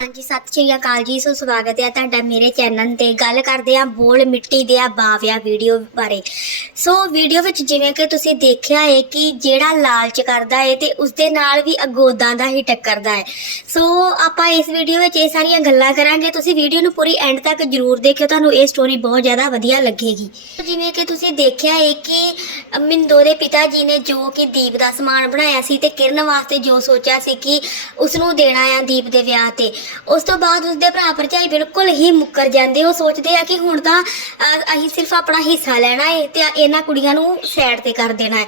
ਹਾਂਜੀ, ਸਤਿ ਸ਼੍ਰੀ ਅਕਾਲ ਜੀ, ਸੋ ਸਵਾਗਤ ਹੈ ਤੁਹਾਡਾ ਮੇਰੇ ਚੈਨਲ ਤੇ। ਗੱਲ ਕਰਦੇ ਆ ਬੋਲ ਮਿੱਟੀ ਦੇ ਆ ਬਾਵਿਆ ਵੀਡੀਓ ਬਾਰੇ। ਸੋ ਵੀਡੀਓ ਵਿੱਚ ਜਿਵੇਂ ਕਿ ਤੁਸੀਂ ਦੇਖਿਆ ਹੈ ਕਿ ਜਿਹੜਾ ਲਾਲਚ ਕਰਦਾ ਹੈ ਤੇ ਉਸਦੇ ਨਾਲ ਵੀ ਅਗੋਦਾਂ ਦਾ ਹੀ ਟੱਕਰਦਾ ਹੈ। ਸੋ ਆਪਾਂ ਇਸ ਵੀਡੀਓ ਵਿੱਚ ਇਹ ਸਾਰੀਆਂ ਗੱਲਾਂ ਕਰਾਂਗੇ। ਤੁਸੀਂ ਵੀਡੀਓ ਨੂੰ ਪੂਰੀ ਐਂਡ ਤੱਕ ਜਰੂਰ ਦੇਖਿਓ, ਤੁਹਾਨੂੰ ਇਹ ਸਟੋਰੀ ਬਹੁਤ ਜ਼ਿਆਦਾ ਵਧੀਆ ਲੱਗੇਗੀ। ਜਿਵੇਂ ਕਿ ਤੁਸੀਂ ਦੇਖਿਆ ਹੈ ਕਿ ਮਿੰਦੋ ਦੇ ਪਿਤਾ ਜੀ ਨੇ ਜੋ ਕਿ ਦੀਪ ਦਾ ਸਮਾਨ ਬਣਾਇਆ ਸੀ ਤੇ ਕਿਰਨ ਵਾਸਤੇ ਜੋ ਸੋਚਿਆ ਸੀ ਕਿ ਉਸ ਨੂੰ ਦੇਣਾ ਆ ਦੀਪ ਦੇ ਵਿਆਹ ਤੇ। ਉਸ ਤੋਂ ਬਾਅਦ ਉਸਦੇ ਭਰਾ ਭਰਜਾਈ ਬਿਲਕੁਲ ਹੀ ਮੁੱਕਰ ਜਾਂਦੇ। ਉਹ ਸੋਚਦੇ ਆ ਕਿ ਹੁਣ ਤਾਂ ਅਹ, ਅਸੀਂ ਸਿਰਫ ਆਪਣਾ ਹਿੱਸਾ ਲੈਣਾ ਹੈ ਤੇ ਇਹਨਾਂ ਕੁੜੀਆਂ ਨੂੰ ਸਾਈਡ ਤੇ ਕਰ ਦੇਣਾ ਹੈ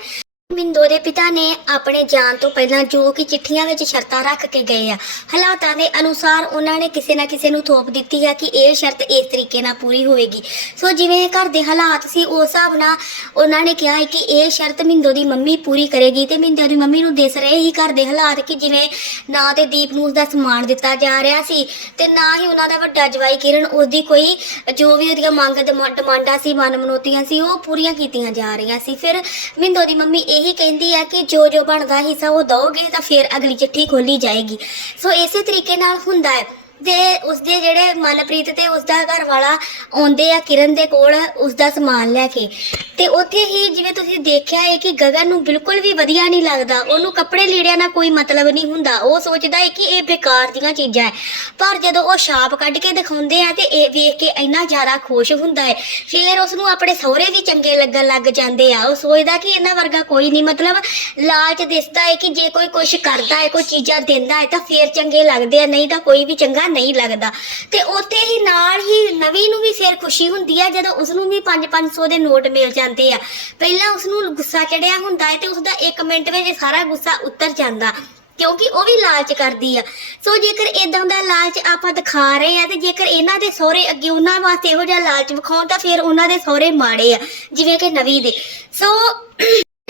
ਮਿੰਦੋ ਦੇ ਪਿਤਾ ਨੇ ਆਪਣੇ ਜਾਣ ਤੋਂ ਪਹਿਲਾਂ ਜੋ ਕਿ ਚਿੱਠੀਆਂ ਵਿੱਚ ਸ਼ਰਤਾਂ ਰੱਖ ਕੇ ਗਏ ਆ, ਹਾਲਾਤਾਂ ਦੇ ਅਨੁਸਾਰ ਉਹਨਾਂ ਨੇ ਕਿਸੇ ਨਾ ਕਿਸੇ ਨੂੰ ਥੋਪ ਦਿੱਤੀ ਹੈ ਕਿ ਇਹ ਸ਼ਰਤ ਇਸ ਤਰੀਕੇ ਨਾਲ ਪੂਰੀ ਹੋਵੇਗੀ। ਸੋ ਜਿਵੇਂ ਘਰ ਦੇ ਹਾਲਾਤ ਸੀ, ਉਸ ਹਿਸਾਬ ਨਾਲ ਉਹਨਾਂ ਨੇ ਕਿਹਾ ਹੈ ਕਿ ਇਹ ਸ਼ਰਤ ਮਿੰਦੋ ਦੀ ਮੰਮੀ ਪੂਰੀ ਕਰੇਗੀ ਤੇ ਮਿੰਦੋ ਦੀ ਮੰਮੀ ਨੂੰ ਦਿਸ ਰਹੇ ਹੀ ਘਰ ਦੇ ਹਾਲਾਤ ਕਿ ਜਿਵੇਂ ਨਾ ਤੇ ਦੀਪ ਨੂੰ ਉਸਦਾ ਸਮਾਨ ਦਿੱਤਾ ਜਾ ਰਿਹਾ ਸੀ ਤੇ ਨਾ ਹੀ ਉਹਨਾਂ ਦਾ ਵੱਡਾ ਜਵਾਈ ਕਿਰਨ ਉਸਦੀ ਕੋਈ ਜੋ ਵੀ ਉਹਦੀਆਂ ਮੰਗ ਦਮ- ਡਿਮਾਂਡਾਂ ਸੀ, ਮਨ ਮਨੋਤੀਆਂ ਸੀ, ਉਹ ਪੂਰੀਆਂ ਕੀਤੀਆਂ ਜਾ ਰਹੀਆਂ ਸੀ। ਫਿਰ ਮਿੰਦੋ ਦੀ ਮੰਮੀ ਇਹ ਕਹਿੰਦੀ ਆ ਕਿ ਜੋ ਜੋ ਬਣਦਾ ਹਿੱਸਾ ਉਹ ਦਓਗੇ ਤਾਂ ਫਿਰ ਅਗਲੀ ਚਿੱਠੀ ਖੋਲੀ ਜਾਏਗੀ। ਸੋ ਇਸੇ ਤਰੀਕੇ ਨਾਲ ਹੁੰਦਾ ਹੈ। ਤੇ ਉਸਦੇ ਜਿਹੜੇ ਮਨਪ੍ਰੀਤ ਤੇ ਉਸਦਾ ਘਰ ਵਾਲਾ ਆਉਂਦੇ ਆ ਕਿਰਨ ਦੇ ਕੋਲ ਉਸਦਾ ਸਮਾਨ ਲੈ ਕੇ। ਤੇ ਉੱਥੇ ਹੀ ਜਿਵੇਂ ਤੁਸੀਂ ਦੇਖਿਆ ਹੈ ਕਿ ਗਗਨ ਨੂੰ ਬਿਲਕੁਲ ਵੀ ਵਧੀਆ ਨਹੀਂ ਲੱਗਦਾ। ਉਹਨੂੰ ਕੱਪੜੇ ਲੀੜਿਆਂ ਨਾਲ ਕੋਈ ਮਤਲਬ ਨਹੀਂ ਹੁੰਦਾ। ਉਹ ਸੋਚਦਾ ਹੈ ਕਿ ਇਹ ਬੇਕਾਰ ਦੀਆਂ ਚੀਜ਼ਾਂ ਹੈ ਪਰ ਜਦੋਂ ਉਹ ਛਾਪ ਕੱਢ ਕੇ ਦਿਖਾਉਂਦੇ ਆ ਤੇ ਇਹ ਵੇਖ ਕੇ ਇੰਨਾ ਜ਼ਿਆਦਾ ਖੁਸ਼ ਹੁੰਦਾ ਹੈ ਫਿਰ ਉਸ ਨੂੰ ਆਪਣੇ ਸਹੁਰੇ ਵੀ ਚੰਗੇ ਲੱਗਣ ਲੱਗ ਜਾਂਦੇ ਆ। ਉਹ ਸੋਚਦਾ ਕਿ ਇਹਨਾਂ ਵਰਗਾ ਕੋਈ ਨਹੀਂ। ਮਤਲਬ ਲਾਲਚ ਦਿਸਦਾ ਹੈ ਕਿ ਜੇ ਕੋਈ ਕੁਝ ਕਰਦਾ ਹੈ ਕੋਈ ਚੀਜ਼ਾਂ ਦਿੰਦਾ ਹੈ ਤਾਂ ਫਿਰ ਚੰਗੇ ਲੱਗਦੇ ਆ। ਨਹੀਂ ਤਾਂ ਕੋਈ ਵੀ ਚੰਗਾ ਨਹੀਂ ਲੱਗਦਾ। ਤੇ ਉੱਥੇ ਹੀ ਨਾਲ ਹੀ ਨਵੀ ਨੂੰ ਵੀ ਫੇਰ ਖੁਸ਼ੀ ਹੁੰਦੀ ਆ, ਜਦੋਂ ਉਸ ਨੂੰ ਵੀ 5-500 ਦੇ ਨੋਟ ਮਿਲ ਜਾਂਦੇ ਆ। ਪਹਿਲਾਂ ਉਸ ਨੂੰ ਗੁੱਸਾ ਚੜਿਆ ਹੁੰਦਾ ਹੈ ਤੇ ਉਸ ਦਾ 1 ਮਿੰਟ ਵਿੱਚ ਸਾਰਾ ਗੁੱਸਾ ਉਤਰ ਜਾਂਦਾ, ਕਿਉਂਕਿ ਉਹ ਵੀ ਲਾਲਚ ਕਰਦੀ ਆ। ਸੋ ਜੇਕਰ ਇਦਾਂ ਦਾ ਲਾਲਚ ਆਪਾਂ ਦਿਖਾ ਰਹੇ ਆ ਤੇ ਜੇਕਰ ਇਹਨਾਂ ਦੇ ਸਹੁਰੇ ਅੱਗੇ ਉਹਨਾਂ ਵਾਸਤੇ ਇਹੋ ਜਿਹਾ ਲਾਲਚ ਵਿਖਾਉਣ ਤਾਂ ਫਿਰ ਉਹਨਾਂ ਦੇ ਸਹੁਰੇ ਮਾੜੇ ਆ, ਜਿਵੇਂ ਕਿ ਨਵੀ ਦੇ। ਸੋ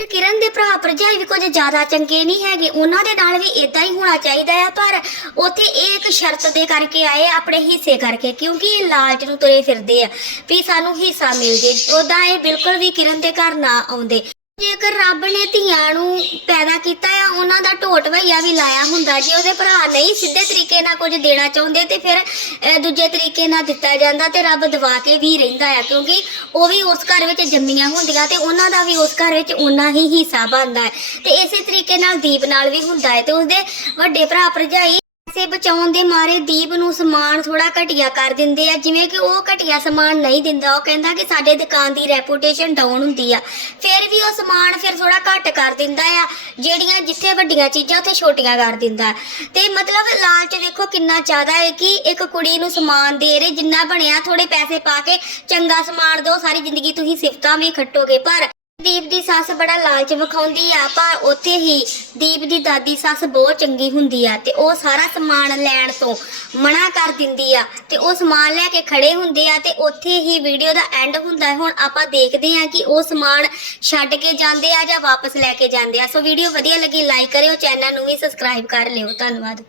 ਕਿਰਨ ਦੇ ਭਰਾ ਭਰਜਾਈ ਵੀ ਕੁਝ ਜ਼ਿਆਦਾ ਚੰਗੇ ਨਹੀਂ ਹੈਗੇ। ਉਹਨਾਂ ਦੇ ਨਾਲ ਵੀ ਇਦਾਂ ਹੀ ਹੋਣਾ ਚਾਹੀਦਾ ਆ, ਪਰ ਉੱਥੇ ਇਹ ਇੱਕ ਸ਼ਰਤ ਦੇ ਕਰਕੇ ਆਏ, ਆਪਣੇ ਹਿੱਸੇ ਕਰਕੇ, ਕਿਉਂਕਿ ਇਹ ਲਾਲਚ ਨੂੰ ਤੁਰੇ ਫਿਰਦੇ ਆ ਵੀ ਸਾਨੂੰ ਹਿੱਸਾ ਮਿਲ ਜੇ। ਉਦਾਂ ਇਹ ਬਿਲਕੁਲ ਵੀ ਕਿਰਨ ਦੇ ਘਰ ਨਾ ਆਉਂਦੇ। ਜੇਕਰ ਰੱਬ ਨੇ ਧੀਆਂ ਨੂੰ ਪੈਦਾ ਕੀਤਾ ਆ ਉਹਨਾਂ ਦਾ ਢੋਟ ਭਈਆ ਵੀ ਲਾਇਆ ਹੁੰਦਾ ਜੇ ਉਹਦੇ ਭਰਾ ਨਹੀਂ ਸਿੱਧੇ ਤਰੀਕੇ ਨਾਲ ਕੁਝ ਦੇਣਾ ਚਾਹੁੰਦੇ ਤੇ ਫਿਰ ਅਹ, ਦੂਜੇ ਤਰੀਕੇ ਨਾਲ ਦਿੱਤਾ ਜਾਂਦਾ ਤੇ ਰੱਬ ਦਵਾ ਕੇ ਵੀ ਰਹਿੰਦਾ ਆ ਕਿਉਂਕਿ ਉਹ ਵੀ ਉਸ ਘਰ ਵਿੱਚ ਜੰਮੀਆਂ ਹੁੰਦੀਆਂ ਤੇ ਉਹਨਾਂ ਦਾ ਵੀ ਉਸ ਘਰ ਵਿੱਚ ਉਨਾ ਹੀ ਹਿੱਸਾ ਬਣਦਾ ਹੈ। ਤੇ ਇਸੇ ਤਰੀਕੇ ਨਾਲ ਦੀਪ ਨਾਲ ਵੀ ਹੁੰਦਾ ਹੈ ਤੇ ਉਸਦੇ ਵੱਡੇ ਭਰਾ ਭਰਜਾਈ ਪੈਸੇ ਬਚਾਉਣ ਦੇ ਮਾਰੇ ਦੀਪ ਨੂੰ ਸਮਾਨ ਥੋੜਾ ਘਟੀਆ ਕਰ ਦਿੰਦੇ ਆ। ਜਿਵੇਂ ਕਿ ਉਹ ਘਟੀਆ ਸਮਾਨ ਨਹੀਂ ਦਿੰਦਾ, ਉਹ ਕਹਿੰਦਾ ਕਿ ਸਾਡੇ ਦੁਕਾਨ ਦੀ ਰੈਪੂਟੇਸ਼ਨ ਡਾਊਨ ਹੁੰਦੀ ਆ। ਫਿਰ ਵੀ ਉਹ ਸਮਾਨ ਫਿਰ ਥੋੜਾ ਘੱਟ ਕਰ ਦਿੰਦਾ ਆ, ਜਿਹੜੀਆਂ ਜਿੱਥੇ ਵੱਡੀਆਂ ਚੀਜ਼ਾਂ ਉੱਥੇ ਛੋਟੀਆਂ ਕਰ ਦਿੰਦਾ। ਤੇ ਮਤਲਬ ਲਾਲਚ ਵੇਖੋ ਕਿੰਨਾ ਜ਼ਿਆਦਾ ਹੈ ਕਿ ਇੱਕ ਕੁੜੀ ਨੂੰ ਸਮਾਨ ਦੇ ਰਹੇ, ਜਿੰਨਾ ਬਣਿਆ ਥੋੜੇ ਪੈਸੇ ਪਾ ਕੇ ਚੰਗਾ ਸਮਾਨ ਦਿਓ ਸਾਰੀ ਜ਼ਿੰਦਗੀ ਤੁਸੀਂ ਸਿਫਤਾਂ ਵੀ ਖੱਟੋਗੇ, ਪਰ ਦੀਪ ਦੀ ਸੱਸ ਬੜਾ ਲਾਲਚ ਵਿਖਾਉਂਦੀ ਆ, ਪਰ ਉੱਥੇ ਹੀ ਦੀਪ ਦੀ ਦਾਦੀ ਸੱਸ ਬਹੁਤ ਚੰਗੀ ਹੁੰਦੀ ਆ ਤੇ ਉਹ ਸਾਰਾ ਸਮਾਨ ਲੈਣ ਤੋਂ ਮਨਾ ਕਰ ਦਿੰਦੀ ਆ ਤੇ ਉਹ ਸਮਾਨ ਲੈ ਕੇ ਖੜੇ ਹੁੰਦੇ ਆ ਤੇ ਉੱਥੇ ਹੀ ਵੀਡੀਓ ਦਾ ਐਂਡ ਹੁੰਦਾ ਹੈ। ਹੁਣ ਆਪਾਂ ਦੇਖਦੇ ਆ ਕਿ ਉਹ ਸਮਾਨ ਛੱਡ ਕੇ ਜਾਂਦੇ ਆ ਜਾਂ ਵਾਪਸ ਲੈ ਕੇ ਜਾਂਦੇ ਆ। ਸੋ ਵੀਡੀਓ ਵਧੀਆ ਲੱਗੀ ਲਾਈਕ ਕਰਿਓ, ਚੈਨਲ ਨੂੰ ਵੀ ਸਬਸਕ੍ਰਾਈਬ ਕਰ ਲਿਓ। ਧੰਨਵਾਦ।